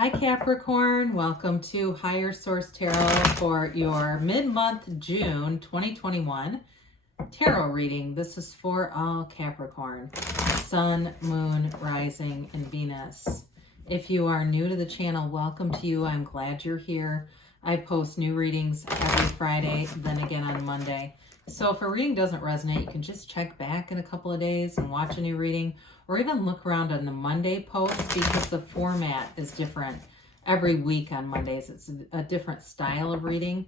Hi Capricorn, welcome to Higher Source Tarot for your mid-month June 2021 tarot reading. This is for all Capricorn, Sun, Moon, Rising, and Venus. If you are new to the channel, welcome to you. I'm glad you're here. I post new readings every Friday, then again on Monday. So if a reading doesn't resonate, you can just check back in a couple of days and watch a new reading, or even look around on the Monday post because the format is different every week on Mondays. It's a different style of reading.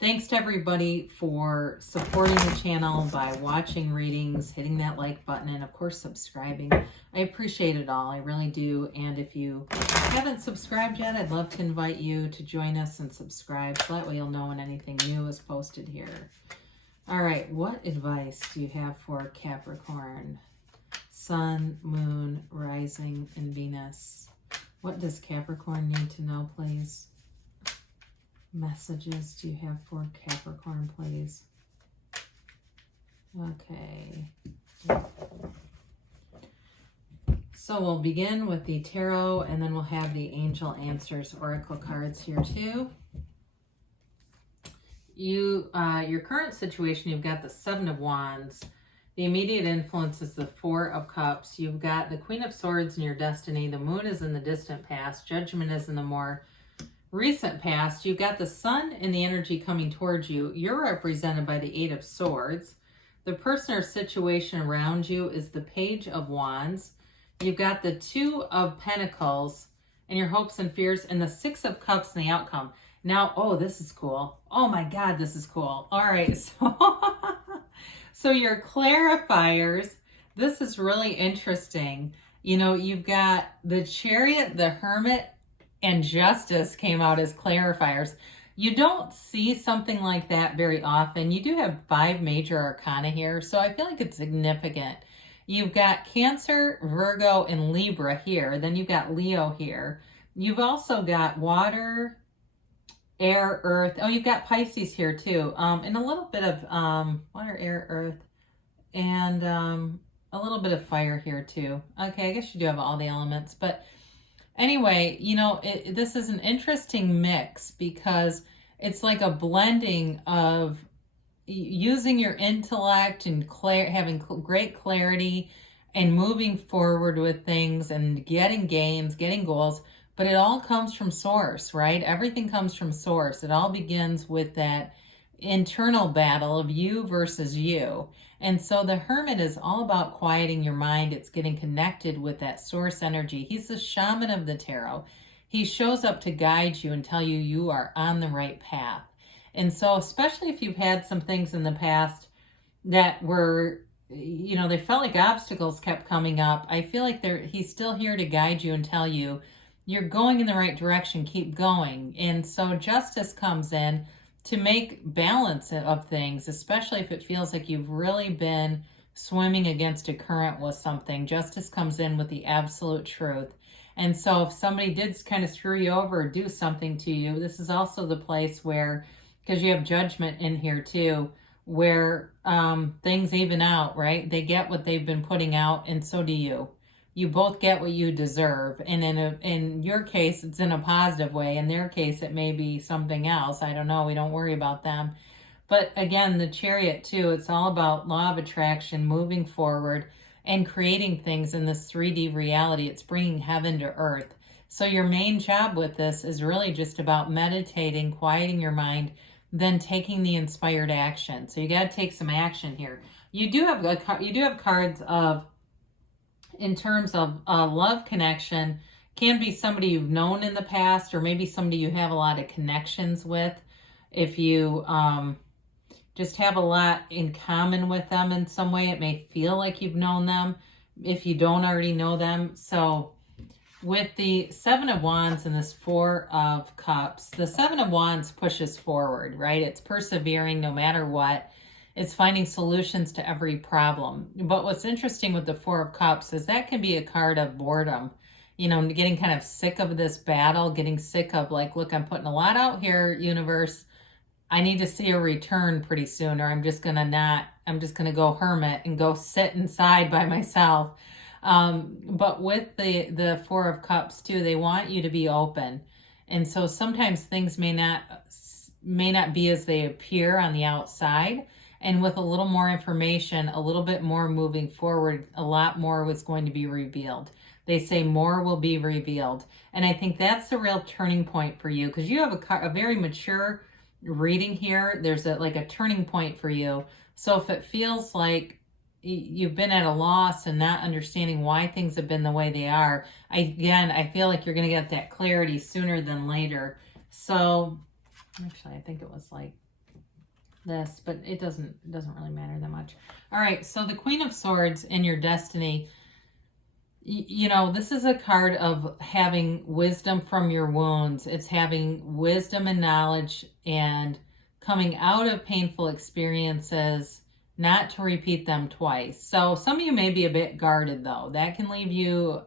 Thanks to everybody for supporting the channel by watching readings, hitting that like button, and of course subscribing. I appreciate it all. I really do. And if you haven't subscribed yet, I'd love to invite you to join us and subscribe so that way you'll know when anything new is posted here. All right, what advice do you have for Capricorn? Sun, Moon, Rising, and Venus. What does Capricorn need to know, please? Messages do you have for Capricorn, please? Okay. So we'll begin with the tarot, and then we'll have the Angel Answers Oracle cards here too. Your current situation, you've got the Seven of Wands. The immediate influence is the Four of Cups. You've got the Queen of Swords in your destiny. The Moon is in the distant past. Judgment is in the more recent past. You've got the Sun and the energy coming towards you. You're represented by the Eight of Swords. The person or situation around you is the Page of Wands. You've got the Two of Pentacles and your hopes and fears, and the Six of Cups and the outcome. Now, oh, this is cool. Oh my God, this is cool. All right, so your clarifiers, this is really interesting. You know, you've got the Chariot, the Hermit, and Justice came out as clarifiers. You don't see something like that very often. You do have 5 major arcana here, so I feel like it's significant. You've got Cancer, Virgo, and Libra here. Then you've got Leo here. You've also got water, air, earth. Oh, you've got Pisces here too. And a little bit of water, air, earth, and a little bit of fire here too. Okay, I guess you do have all the elements. But anyway, you know, this is an interesting mix because it's like a blending of using your intellect and having great clarity and moving forward with things and getting gains, getting goals. But it all comes from source, right? Everything comes from source. It all begins with that internal battle of you versus you. And so the Hermit is all about quieting your mind. It's getting connected with that source energy. He's the shaman of the tarot. He shows up to guide you and tell you you are on the right path. And so especially if you've had some things in the past that were, you know, they felt like obstacles kept coming up, I feel like he's still here to guide you and tell you you're going in the right direction, keep going. And so Justice comes in to make balance of things, especially if it feels like you've really been swimming against a current with something. Justice comes in with the absolute truth. And so if somebody did kind of screw you over or do something to you, this is also the place where, because you have Judgment in here too, where things even out, right? They get what they've been putting out, and so do you. You both get what you deserve. And in your case, it's in a positive way. In their case, it may be something else. I don't know. We don't worry about them. But again, the Chariot too, it's all about law of attraction, moving forward and creating things in this 3D reality. It's bringing heaven to earth. So your main job with this is really just about meditating, quieting your mind, then taking the inspired action. So you got to take some action here. You do have cards of, in terms of love connection, can be somebody you've known in the past, or maybe somebody you have a lot of connections with. If you just have a lot in common with them in some way, it may feel like you've known them if you don't already know them. So with the Seven of Wands and this Four of Cups, the Seven of Wands pushes forward, right? It's persevering no matter what. It's finding solutions to every problem. But what's interesting with the Four of Cups is that can be a card of boredom. You know, getting kind of sick of this battle, getting sick of like, look, I'm putting a lot out here, universe. I need to see a return pretty soon, or I'm just going to go hermit and go sit inside by myself. But with the Four of Cups too, they want you to be open. And so sometimes things may not be as they appear on the outside. And with a little more information, a little bit more moving forward, a lot more was going to be revealed. They say more will be revealed. And I think that's the real turning point for you, because you have a very mature reading here. There's like a turning point for you. So if it feels like you've been at a loss and not understanding why things have been the way they are, I feel like you're going to get that clarity sooner than later. So actually, I think it was like this, but it doesn't really matter that much. All right, so the Queen of Swords in your destiny, this is a card of having wisdom from your wounds. It's having wisdom and knowledge and coming out of painful experiences, not to repeat them twice. So some of you may be a bit guarded, though. That can leave you,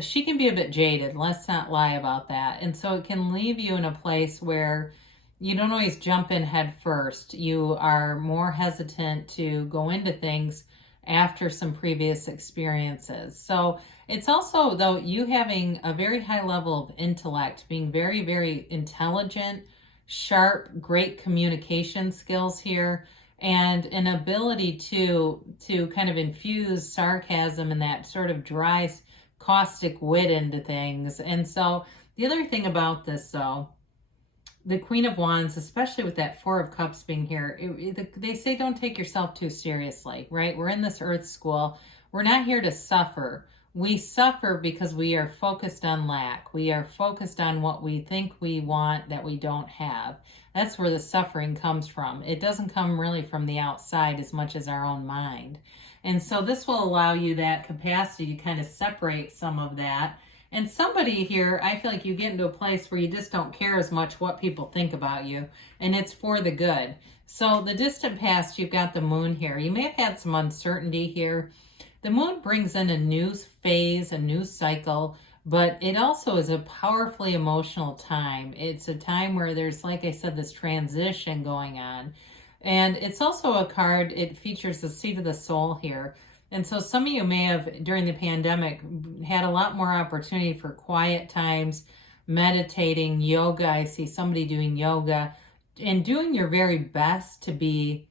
she can be a bit jaded. Let's not lie about that. And so it can leave you in a place where you don't always jump in head first. You are more hesitant to go into things after some previous experiences. So it's also, though, you having a very high level of intellect, being very, very intelligent, sharp, great communication skills here, and an ability to kind of infuse sarcasm and that sort of dry, caustic wit into things. And so the other thing about this, though, the Queen of Wands, especially with that Four of Cups being here, they say don't take yourself too seriously, right? We're in this earth school. We're not here to suffer. We suffer because we are focused on lack. We are focused on what we think we want that we don't have. That's where the suffering comes from. It doesn't come really from the outside as much as our own mind. And so this will allow you that capacity to kind of separate some of that. And somebody here, I feel like you get into a place where you just don't care as much what people think about you, and it's for the good. So the distant past, you've got the moon here. You may have had some uncertainty here. The moon brings in a new phase, a new cycle, but it also is a powerfully emotional time. It's a time where there's, like I said, this transition going on. And it's also a card, it features the seat of the soul here. And so some of you may have, during the pandemic, had a lot more opportunity for quiet times, meditating, yoga. I see somebody doing yoga and doing your very best to be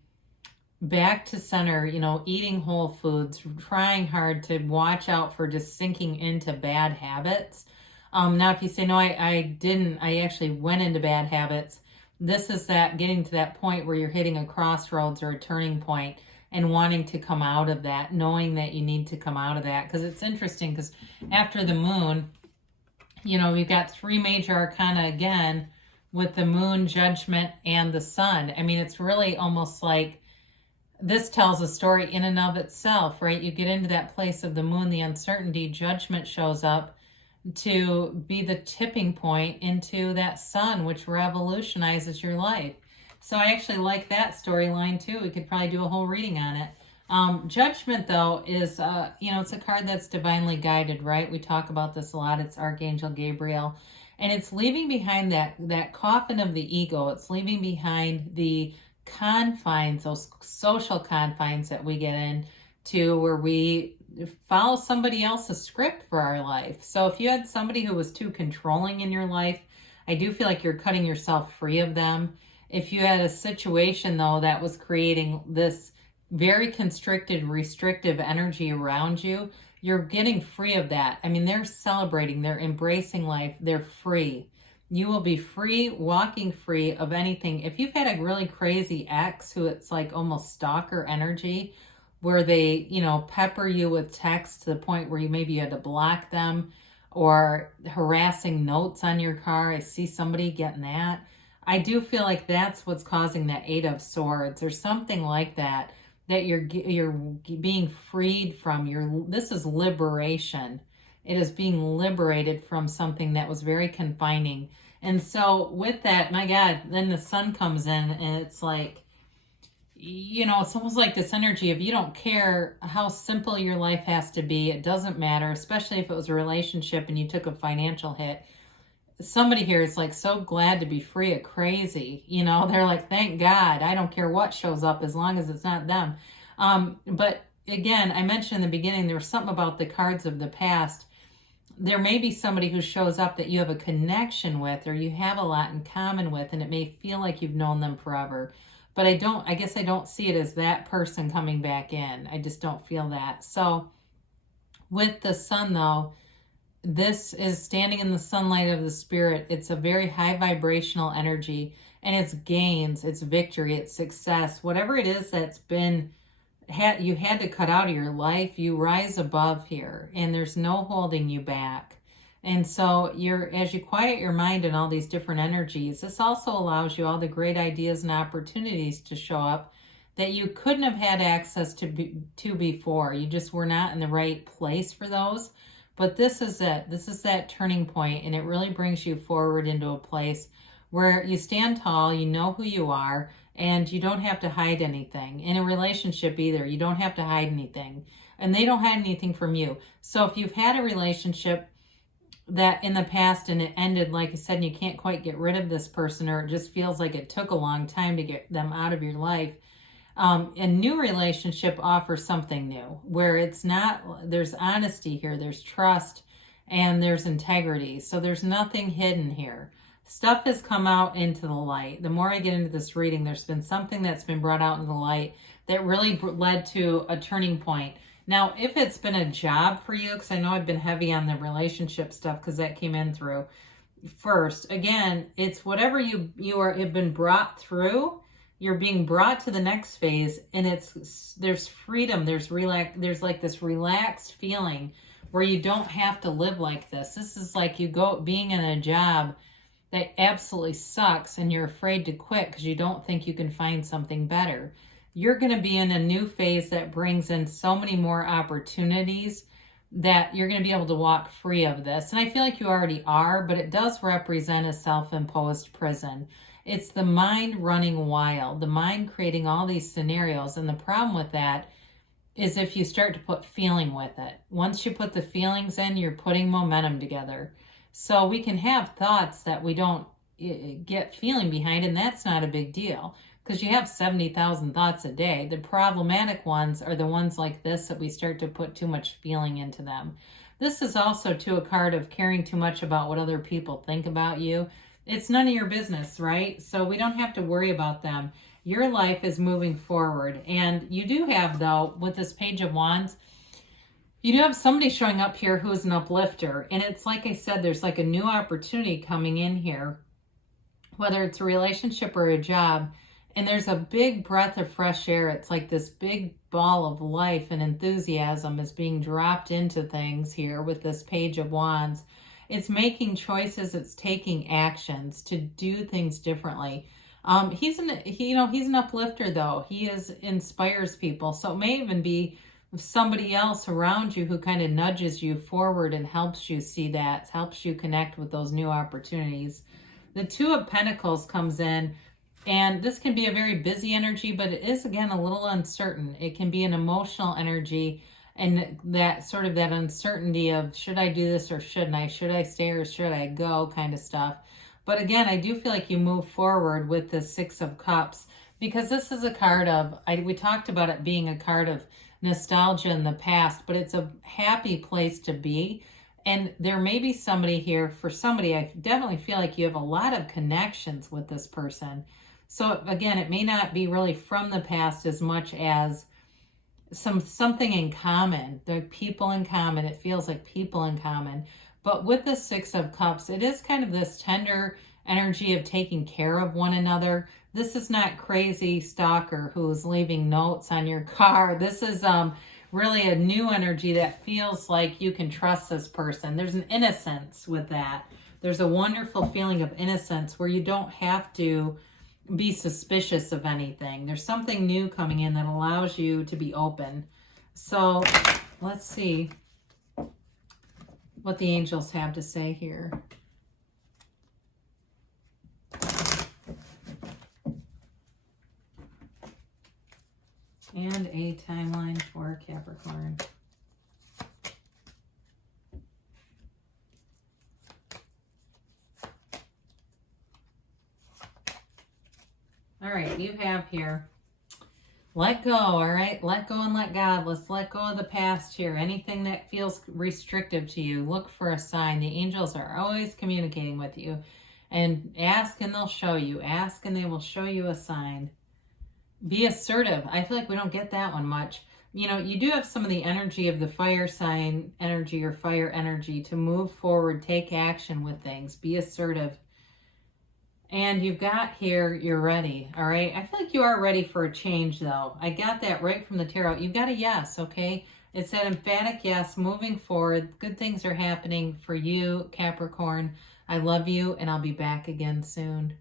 back to center, eating whole foods, trying hard to watch out for just sinking into bad habits. Now, if you say, no, I didn't, I actually went into bad habits. This is that getting to that point where you're hitting a crossroads or a turning point and wanting to come out of that, knowing that you need to come out of that. Because it's interesting, because after the moon, we've got three major arcana again with the moon, judgment, and the sun. I mean, it's really almost like this tells a story in and of itself, right? You get into that place of the moon, the uncertainty, judgment shows up to be the tipping point into that sun, which revolutionizes your life. So I actually like that storyline too. We could probably do a whole reading on it. Judgment, though, is, it's a card that's divinely guided, right? We talk about this a lot. It's Archangel Gabriel. And it's leaving behind that coffin of the ego. It's leaving behind the confines, those social confines that we get into where we follow somebody else's script for our life. So if you had somebody who was too controlling in your life, I do feel like you're cutting yourself free of them. If you had a situation, though, that was creating this very constricted, restrictive energy around you, you're getting free of that. I mean, they're celebrating, they're embracing life, they're free. You will be free, walking free of anything. If you've had a really crazy ex who it's like almost stalker energy, where they, pepper you with texts to the point where you had to block them, or harassing notes on your car. I see somebody getting that. I do feel like that's what's causing that Eight of Swords or something like that you're being freed from. This is liberation. It is being liberated from something that was very confining. And so with that, my God, then the sun comes in and it's like, it's almost like this energy of you don't care how simple your life has to be. It doesn't matter, especially if it was a relationship and you took a financial hit. Somebody here is like so glad to be free of crazy. They're like, thank God. I don't care what shows up as long as it's not them. But again, I mentioned in the beginning, there was something about the cards of the past. There may be somebody who shows up that you have a connection with, or you have a lot in common with, and it may feel like you've known them forever. But I guess I don't see it as that person coming back in. I just don't feel that. So with the sun though, this is standing in the sunlight of the spirit. It's a very high vibrational energy, and it's gains, it's victory, it's success. Whatever it is that's been you had to cut out of your life, you rise above here, and there's no holding you back. And so as you quiet your mind and all these different energies, this also allows you all the great ideas and opportunities to show up that you couldn't have had access to before. You just were not in the right place for those. But this is it. This is that turning point, and it really brings you forward into a place where you stand tall, you know who you are, and you don't have to hide anything. In a relationship either, you don't have to hide anything. And they don't hide anything from you. So if you've had a relationship that in the past and it ended, like I said, and you can't quite get rid of this person, or it just feels like it took a long time to get them out of your life, a new relationship offers something new where it's not, there's honesty here, there's trust, and there's integrity. So there's nothing hidden here. Stuff has come out into the light. The more I get into this reading, there's been something that's been brought out into the light that really led to a turning point. Now, if it's been a job for you, because I know I've been heavy on the relationship stuff because that came in through first. Again, it's whatever have been brought through. You're being brought to the next phase, and there's freedom, there's like this relaxed feeling where you don't have to live like this. This is like being in a job that absolutely sucks, and you're afraid to quit because you don't think you can find something better. You're going to be in a new phase that brings in so many more opportunities that you're going to be able to walk free of this. And I feel like you already are, but it does represent a self-imposed prison. It's the mind running wild, the mind creating all these scenarios. And the problem with that is if you start to put feeling with it. Once you put the feelings in, you're putting momentum together. So we can have thoughts that we don't get feeling behind, and that's not a big deal because you have 70,000 thoughts a day. The problematic ones are the ones like this that we start to put too much feeling into them. This is also a card of caring too much about what other people think about you. It's none of your business, right? So we don't have to worry about them. Your life is moving forward. And you do have, though, with this Page of Wands, you do have somebody showing up here who is an uplifter. And it's like I said, there's like a new opportunity coming in here, whether it's a relationship or a job. And there's a big breath of fresh air. It's like this big ball of life and enthusiasm is being dropped into things here with this Page of Wands. It's making choices. It's taking actions to do things differently. He's an uplifter though. He inspires people. So it may even be somebody else around you who kind of nudges you forward and helps you see that, helps you connect with those new opportunities. The Two of Pentacles comes in, and this can be a very busy energy, but it is again a little uncertain. It can be an emotional energy. And that sort of that uncertainty of, should I do this or shouldn't I? Should I stay or should I go kind of stuff. But again, I do feel like you move forward with the Six of Cups because this is a card of, we talked about it being a card of nostalgia in the past, but it's a happy place to be. And there may be somebody here, for somebody, I definitely feel like you have a lot of connections with this person. So again, it may not be really from the past as much as something in common. There are people in common. It feels like people in common. But with the Six of Cups, it is kind of this tender energy of taking care of one another. This is not crazy stalker who's leaving notes on your car. This is really a new energy that feels like you can trust this person. There's an innocence with that. There's a wonderful feeling of innocence where you don't have to be suspicious of anything. There's something new coming in that allows you to be open. So let's see what the angels have to say here. And a timeline for Capricorn. All right, you have here Let go, all right? Let go and let God. Let's let go of the past here. Anything that feels restrictive to you, look for a sign. The angels are always communicating with you. And ask and they'll show you. Ask and they will show you a sign. Be assertive. I feel like we don't get that one much. You know, you do have some of the energy of the fire sign energy or fire energy to move forward, take action with things, be assertive. And you've got here, you're ready, all right? I feel like you are ready for a change, though. I got that right from the tarot. You've got a yes, okay? It's an emphatic yes, moving forward. Good things are happening for you, Capricorn. I love you, and I'll be back again soon.